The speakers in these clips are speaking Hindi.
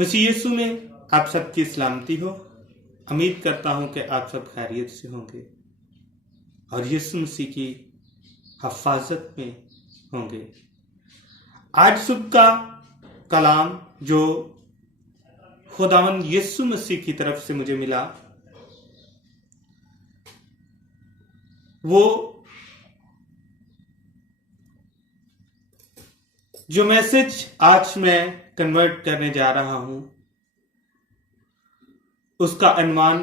मसीह यीशु में आप सबकी सलामती हो। उम्मीद करता हूं कि आप सब खैरियत से होंगे और यीशु मसीह की हिफाजत में होंगे। आज सुबह का कलाम जो खुदावंद यीशु मसीह की तरफ से मुझे मिला, वो जो मैसेज आज मैं कन्वर्ट करने जा रहा हूं, उसका अनुमान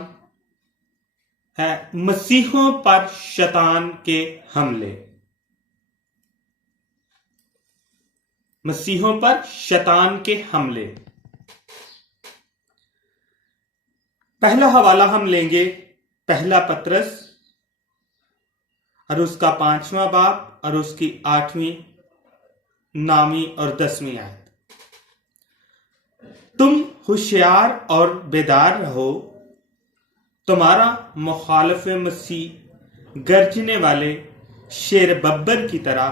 है मसीहों पर शैतान के हमले। मसीहों पर शैतान के हमले। पहला हवाला हम लेंगे पहला पतरस और उसका 5वां बाब और उसकी 8वीं, 9वीं और 10वीं आयत। तुम होशियार और बेदार रहो, तुम्हारा मुखालिफ मसीह गरजने वाले शेर बब्बर की तरह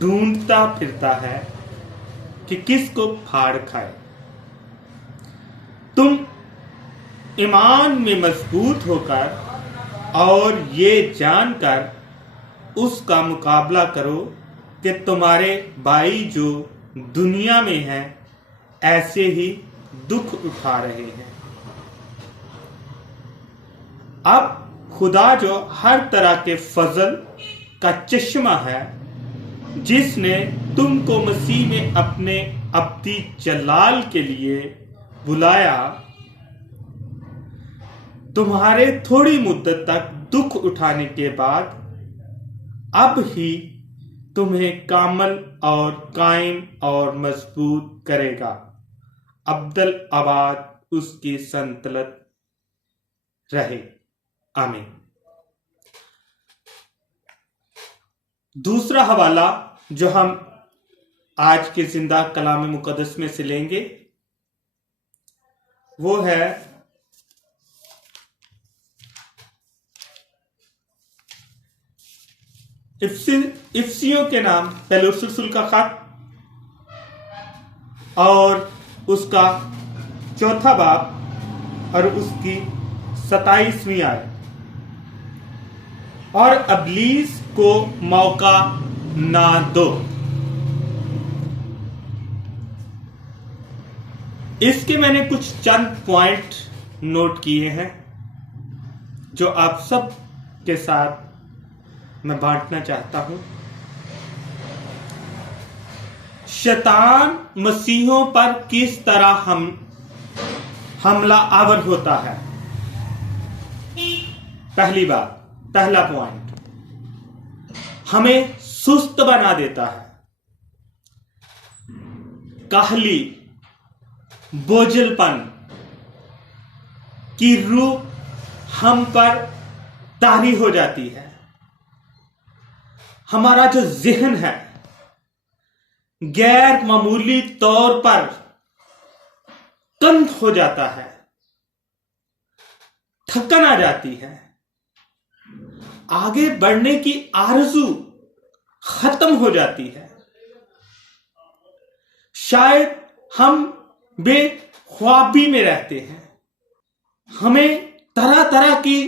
ढूंढता फिरता है कि किसको फाड़ खाए। तुम ईमान में मजबूत होकर और ये जानकर उसका मुकाबला करो कि तुम्हारे भाई जो दुनिया में हैं ऐसे ही दुख उठा रहे हैं। अब खुदा जो हर तरह के फजल का चश्मा है, जिसने तुमको मसीह में अपने अब्दी जलाल के लिए बुलाया, तुम्हारे थोड़ी मुद्दत तक दुख उठाने के बाद अब ही तुम्हें कामल और कायम और मजबूत करेगा। अब्दल आबाद उसकी संतलत रहे। आमीन। दूसरा हवाला जो हम आज के जिंदा कलाम मुकद्दस में से लेंगे वो है इफ्सियों के नाम पहलुस रसूल का खत और उसका 4था बाब और उसकी 27वीं आयत। और अबलीस को मौका ना दो। इसके मैंने कुछ चंद पॉइंट नोट किए हैं जो आप सब के साथ मैं बांटना चाहता हूं। शैतान मसीहों पर किस तरह हमला आवर होता है। पहली बात, पहला पॉइंट, हमें सुस्त बना देता है। काहली, बोझलपन की रूह हम पर तारी हो जाती है। हमारा जो ज़हन है गैर मामूली तौर पर तंग हो जाता है, थकन आ जाती है, आगे बढ़ने की आरज़ू खत्म हो जाती है। शायद हम बेख्वाबी में रहते हैं। हमें तरह तरह की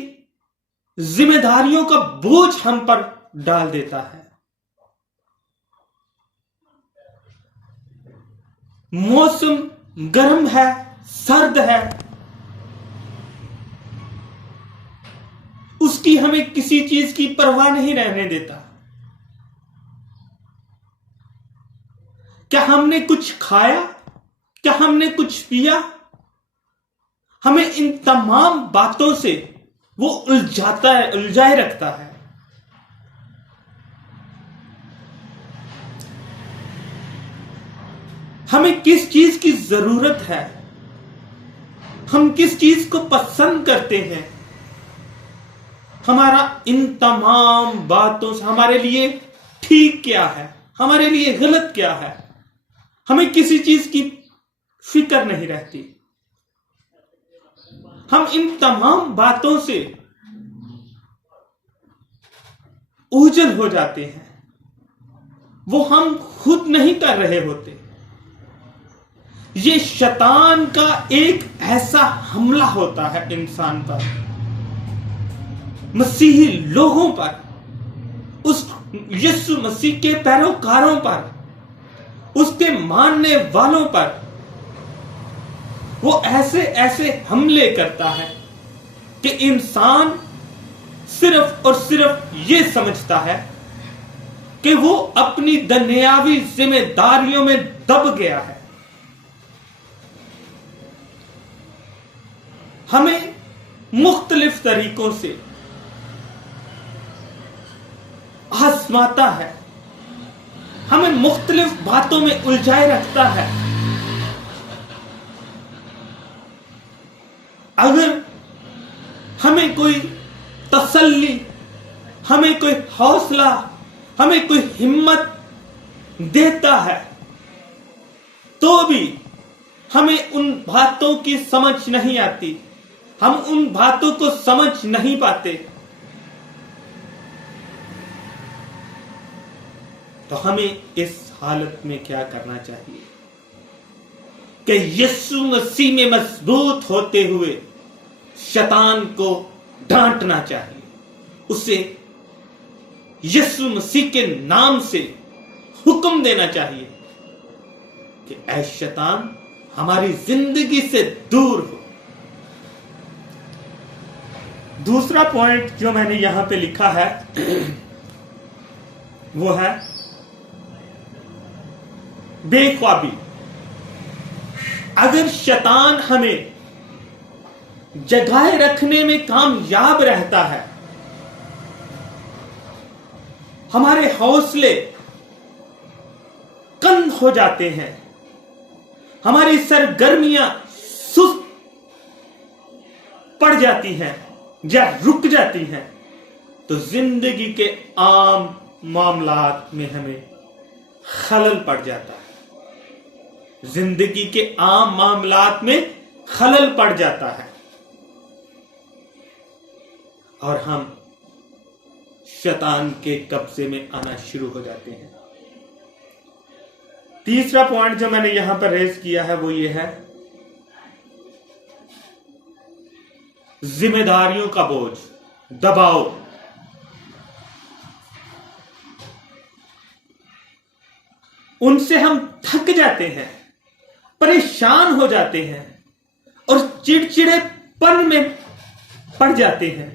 जिम्मेदारियों का बोझ हम पर डाल देता है। मौसम गर्म है, सर्द है, उसकी हमें किसी चीज की परवाह नहीं रहने देता। क्या हमने कुछ खाया, क्या हमने कुछ पिया, हमें इन तमाम बातों से वो उलझाता है, उलझाए रखता है। हमें किस चीज की जरूरत है, हम किस चीज को पसंद करते हैं, हमारा इन तमाम बातों से हमारे लिए ठीक क्या है, हमारे लिए गलत क्या है, हमें किसी चीज की फिक्र नहीं रहती। हम इन तमाम बातों से ओझल हो जाते हैं। वो हम खुद नहीं कर रहे होते, ये शैतान का एक ऐसा हमला होता है इंसान पर, मसीही लोगों पर, उस यीशु मसीह के पैरोकारों पर, उसके मानने वालों पर। वो ऐसे ऐसे हमले करता है कि इंसान सिर्फ और सिर्फ ये समझता है कि वो अपनी दुनियावी जिम्मेदारियों में दब गया है। हमें मुख्तलिफ तरीकों से आजमाता है, हमें मुख्तलिफ बातों में उलझाए रखता है। अगर हमें कोई तसल्ली, हमें कोई हौसला, हमें कोई हिम्मत देता है, तो भी हमें उन बातों की समझ नहीं आती, हम उन बातों को समझ नहीं पाते। तो हमें इस हालत में क्या करना चाहिए कि यीशु मसीह में मजबूत होते हुए शैतान को डांटना चाहिए, उसे यीशु मसीह के नाम से हुक्म देना चाहिए कि ऐ शैतान हमारी जिंदगी से दूर हो। दूसरा पॉइंट जो मैंने यहां पे लिखा है वो है बेख्वाबी। अगर शैतान हमें जगाए रखने में कामयाब रहता है, हमारे हौसले कम हो जाते हैं, हमारी सरगर्मियां सुस्त पड़ जाती हैं या रुक जाती हैं, तो जिंदगी के आम मामलात में हमें खलल पड़ जाता है। जिंदगी के आम मामलात में खलल पड़ जाता है और हम शैतान के कब्जे में आना शुरू हो जाते हैं। तीसरा पॉइंट जो मैंने यहां पर रेज किया है वो ये है जिम्मेदारियों का बोझ, दबाव। उनसे हम थक जाते हैं, परेशान हो जाते हैं और चिड़चिड़ेपन में पड़ जाते हैं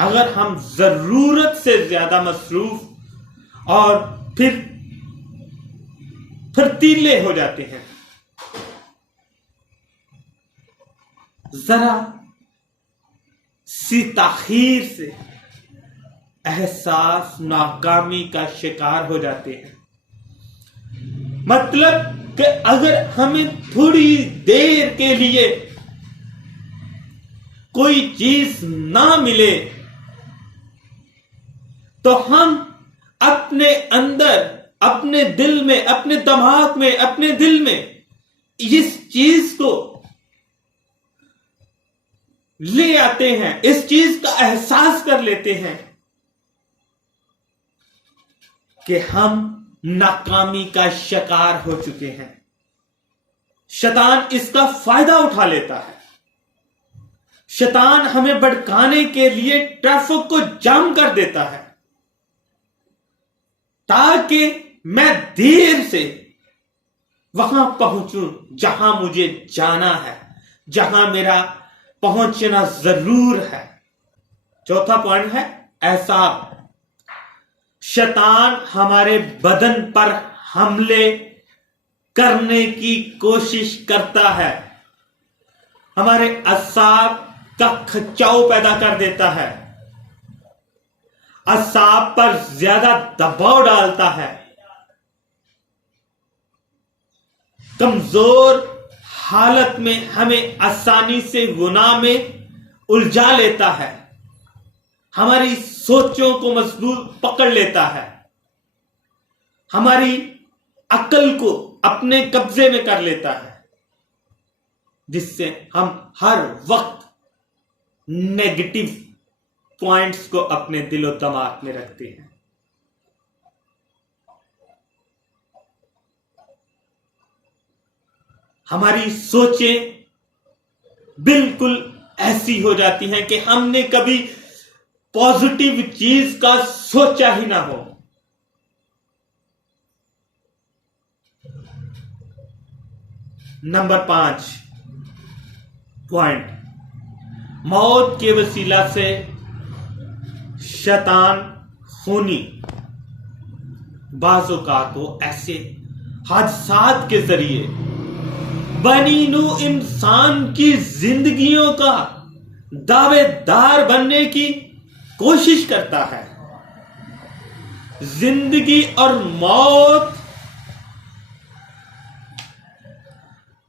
अगर हम जरूरत से ज्यादा मसरूफ और फिर फुर्तीले हो जाते हैं। जरा सी ताखीर से एहसास नाकामी का शिकार हो जाते हैं। मतलब कि अगर हमें थोड़ी देर के लिए कोई चीज ना मिले तो हम अपने अंदर, अपने दिल में, अपने दिमाग में, अपने दिल में इस चीज को ले आते हैं, इस चीज का एहसास कर लेते हैं कि हम नाकामी का शिकार हो चुके हैं। शैतान इसका फायदा उठा लेता है। शैतान हमें भड़काने के लिए ट्रैफिक को जाम कर देता है ताकि मैं देर से वहां पहुंचूं जहां मुझे जाना है, जहां मेरा पहुंचना जरूर है। चौथा पॉइंट है एहसास। शैतान हमारे बदन पर हमले करने की कोशिश करता है, हमारे असाब का खिंचाव पैदा कर देता है, असाब पर ज्यादा दबाव डालता है, कमजोर हालत में हमें आसानी से गुनाह में उलझा लेता है, हमारी सोचों को मजबूत पकड़ लेता है, हमारी अक्ल को अपने कब्जे में कर लेता है, जिससे हम हर वक्त नेगेटिव पॉइंट्स को अपने दिलो दिमाग में रखते हैं। हमारी सोचें बिल्कुल ऐसी हो जाती हैं कि हमने कभी पॉजिटिव चीज का सोचा ही ना हो। नंबर 5 पॉइंट, मौत के वसीला से शैतान खूनी बाज़ औक़ात वो ऐसे हादसात के जरिए बनी नू इंसान की जिंदगियों का दावेदार बनने की कोशिश करता है। जिंदगी और मौत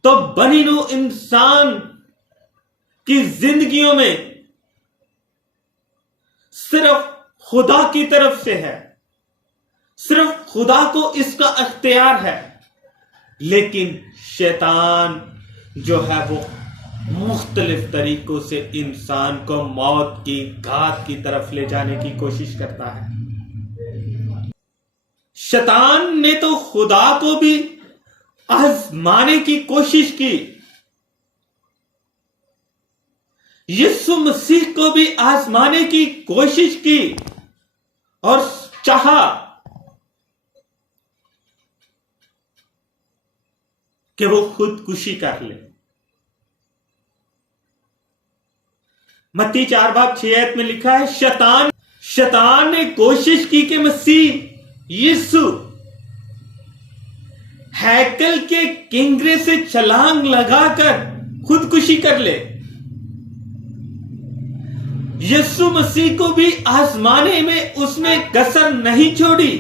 तो बनी नू इंसान की जिंदगियों में सिर्फ खुदा की तरफ से है, सिर्फ खुदा को इसका अख्तियार है, लेकिन शैतान जो है वो मुख्तलिफ तरीकों से इंसान को मौत की घात की तरफ ले जाने की कोशिश करता है। शैतान ने तो खुदा को भी आजमाने की कोशिश की, यीशु मसीह को भी आजमाने की कोशिश की और चाहा कि वो खुदकुशी कर ले। मत्ती 4:6 में लिखा है, शैतान ने कोशिश की कि मसीह यीशु हैकल के किंगरे से छलांग लगाकर खुदकुशी कर ले। यीशु मसीह को भी आजमाने में उसने कसर नहीं छोड़ी।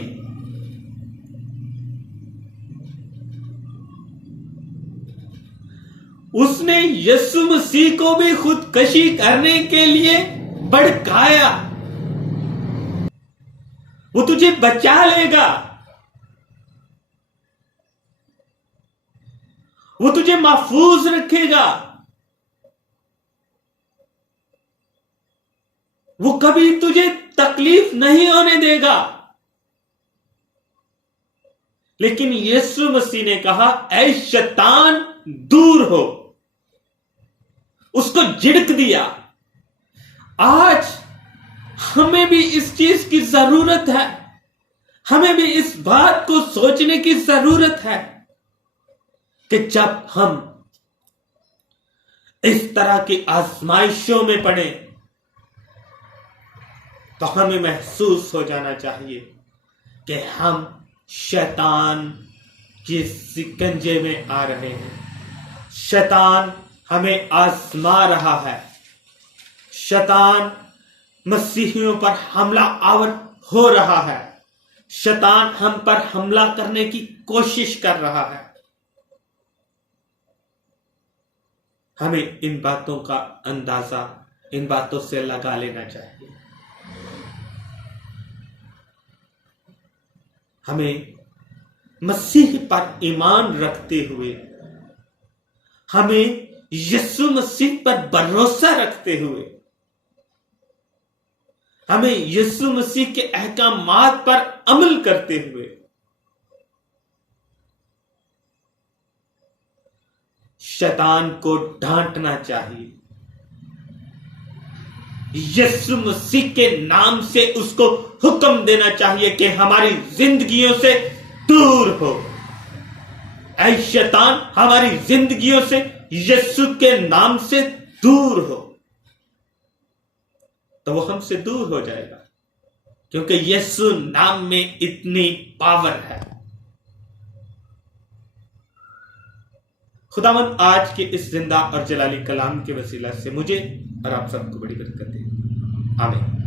उसने यीशु मसीह को भी खुदकशी करने के लिए भड़काया। वो तुझे बचा लेगा, वो तुझे महफूज रखेगा, वो कभी तुझे तकलीफ नहीं होने देगा। लेकिन यीशु मसीह ने कहा, ऐ शैतान दूर हो, उसको झिड़क दिया। आज हमें भी इस चीज की जरूरत है, हमें भी इस बात को सोचने की जरूरत है कि जब हम इस तरह की आजमाइशों में पड़े तो हमें महसूस हो जाना चाहिए कि हम शैतान के शिकंजे में आ रहे हैं। शैतान हमें आजमा रहा है, शैतान मसीहियों पर हमला आवर हो रहा है, शैतान हम पर हमला करने की कोशिश कर रहा है। हमें इन बातों का अंदाजा इन बातों से लगा लेना चाहिए। हमें मसीह पर ईमान रखते हुए, हमें यीशु मसीह पर भरोसा रखते हुए, हमें यीशु मसीह के अहकामात पर अमल करते हुए शैतान को डांटना चाहिए। यीशु मसीह के नाम से उसको हुक्म देना चाहिए कि हमारी जिंदगियों से दूर हो। ऐ शैतान, हमारी जिंदगियों से यीशु के नाम से दूर हो, तो वो हमसे दूर हो जाएगा, क्योंकि यीशु नाम में इतनी पावर है। खुदावंद आज के इस जिंदा और जलाली कलाम के वसीला से मुझे और आप सबको बड़ी बरकत दे। आमीन।